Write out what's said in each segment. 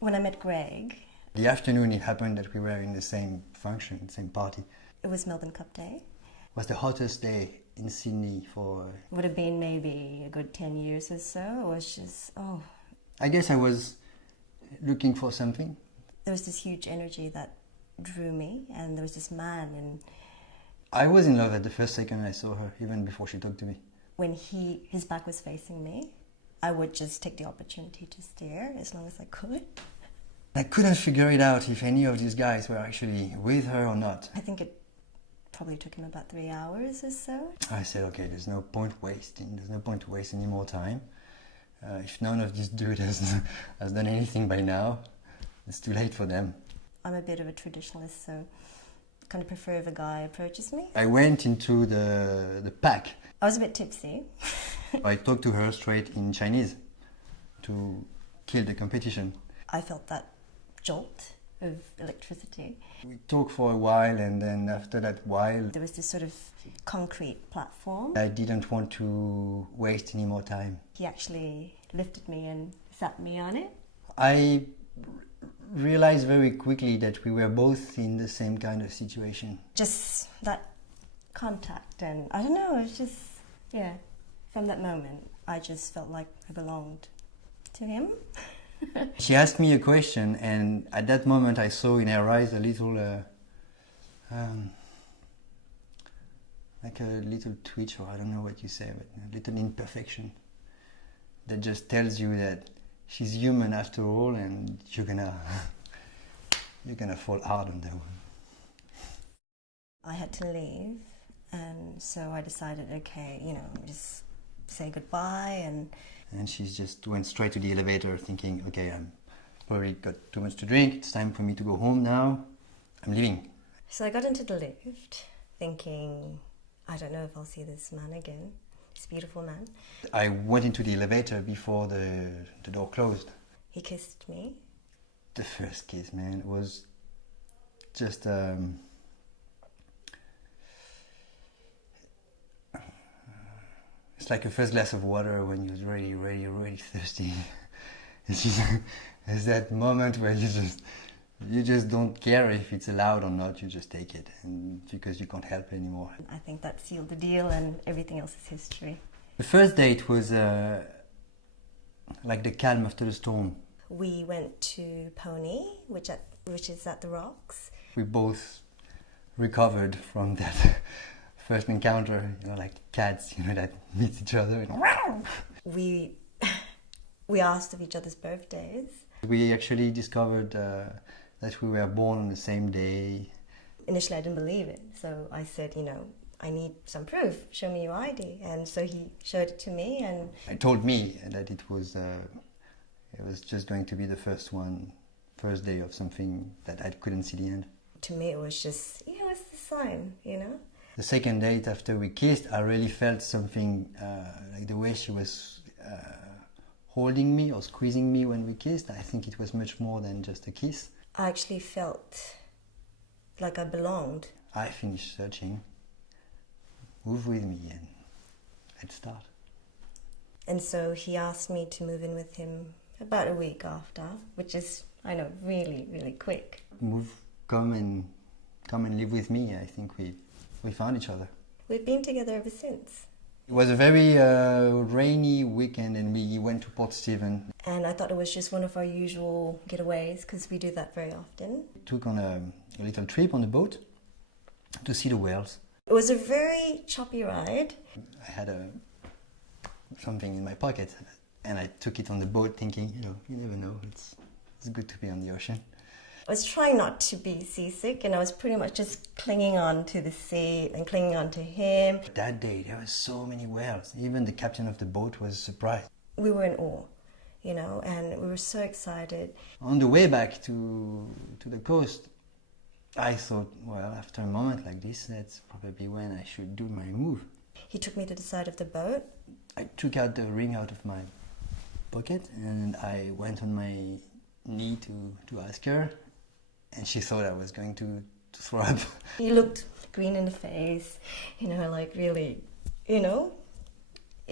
When I met Greg, The afternoon it happened that we were in the same function, same party. it was Melbourne Cup Day. It was the hottest day in Sydney for... Would have been maybe a good 10 years or so. It was just, I guess I was looking for something. there was this huge energy that drew me, and there was this man, and I was in love at the first second I saw her, even before she talked to me. when his back was facing me, I would just take the opportunity to stare as long as I could. I couldn't figure it out if any of these guys were actually with her or not. I think it probably took him about 3 hours or so. I said, okay, there's no point wasting, there's no point to waste any more time. If none of these dudes has done anything by now, it's too late for them. I'm a bit of a traditionalist, so I kind of prefer if a guy approaches me. I went into the pack. I was a bit tipsy. I talked to her straight in Chinese to kill the competition. I felt that jolt of electricity. We talked for a while, and then after that while, There was this sort of concrete platform. I didn't want to waste any more time. He actually lifted me and sat me on it. I realized very quickly that we were both in the same kind of situation. Just that contact, and I don't know, it's just, yeah. From that moment, I just felt like I belonged to him. She asked me a question, and at that moment I saw in her eyes a little, like a little twitch, or I don't know what you say, but a little imperfection that just tells you that she's human after all, and you're gonna fall hard on that one. I had to leave, and so I decided, okay, just say goodbye, And she just went straight to the elevator thinking, okay, I'm probably got too much to drink, it's time for me to go home now, I'm leaving. So I got into the lift thinking, I don't know if I'll see this man again, this beautiful man. I went into the elevator before the door closed. He kissed me. The first kiss, man, was just it's like a first glass of water when you're really thirsty. It's that moment where you just don't care if it's allowed or not, you just take it, and because you can't help it anymore. I think that sealed the deal, and everything else is history. The first date was like the calm after the storm. We went to Pony, which is at the Rocks. We both recovered from that first encounter, like cats, that meet each other. And We asked of each other's birthdays. we actually discovered that we were born on the same day. Initially, I didn't believe it, so I said, I need some proof. Show me your ID. And so he showed it to me, and He told me that it was just going to be the first day of something that I couldn't see the end. to me it was just, it's the sign, The second date after we kissed, I really felt something like the way she was holding me or squeezing me when we kissed. I think it was much more than just a kiss. I actually felt like I belonged. I finished searching. Move with me and let's start. And so he asked me to move in with him about a week after, which is, I know, really, really quick. Come and live with me. I think we found each other. We've been together ever since. It was a very rainy weekend, and we went to Port Stephens. And I thought it was just one of our usual getaways, because we do that very often. We took on a little trip on the boat to see the whales. It was a very choppy ride. I had something in my pocket, and I took it on the boat thinking, you never know, it's good to be on the ocean. I was trying not to be seasick, and I was pretty much just clinging on to the seat and clinging on to him. That day, there were so many whales. Even the captain of the boat was surprised. We were in awe, and we were so excited. On the way back to the coast, I thought, well, after a moment like this, that's probably when I should do my move. He took me to the side of the boat. I took out the ring out of my pocket, and I went on my knee to ask her, and she thought I was going to throw up. He looked green in the face, like really, it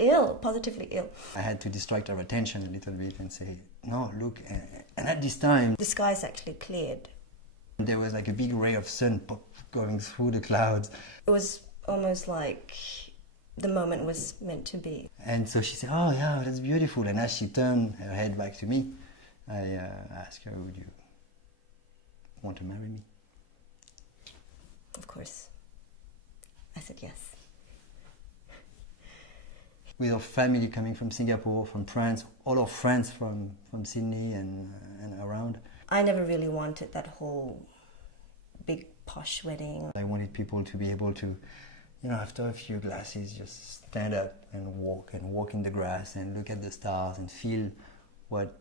ill, positively ill. I had to distract her attention a little bit and say, no, look. And at this time, The skies actually cleared. there was like a big ray of sun going through the clouds. It was almost like the moment was meant to be. And so she said, oh yeah, that's beautiful. And as she turned her head back to me, I asked her, would you want to marry me? Of course. I said yes. With our family coming from Singapore, from France, all our friends from Sydney and around. I never really wanted that whole big posh wedding. I wanted people to be able to, after a few glasses, just stand up and walk in the grass and look at the stars and feel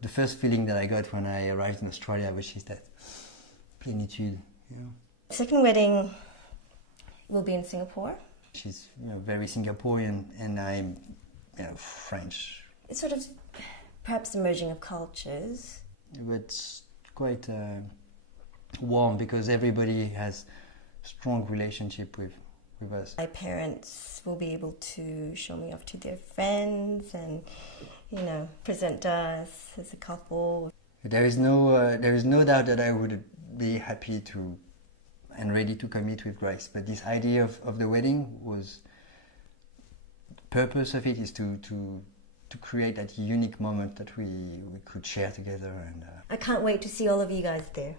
the first feeling that I got when I arrived in Australia, which is that plenitude. Second wedding will be in Singapore. She's very Singaporean and I'm French. It's sort of perhaps the merging of cultures. It's quite warm because everybody has strong relationship with us. My parents will be able to show me off to their friends and, present us as a couple. There is no doubt that I would be happy to and ready to commit with Grace. But this idea of the wedding was, the purpose of it is to create that unique moment that we could share together. And I can't wait to see all of you guys there.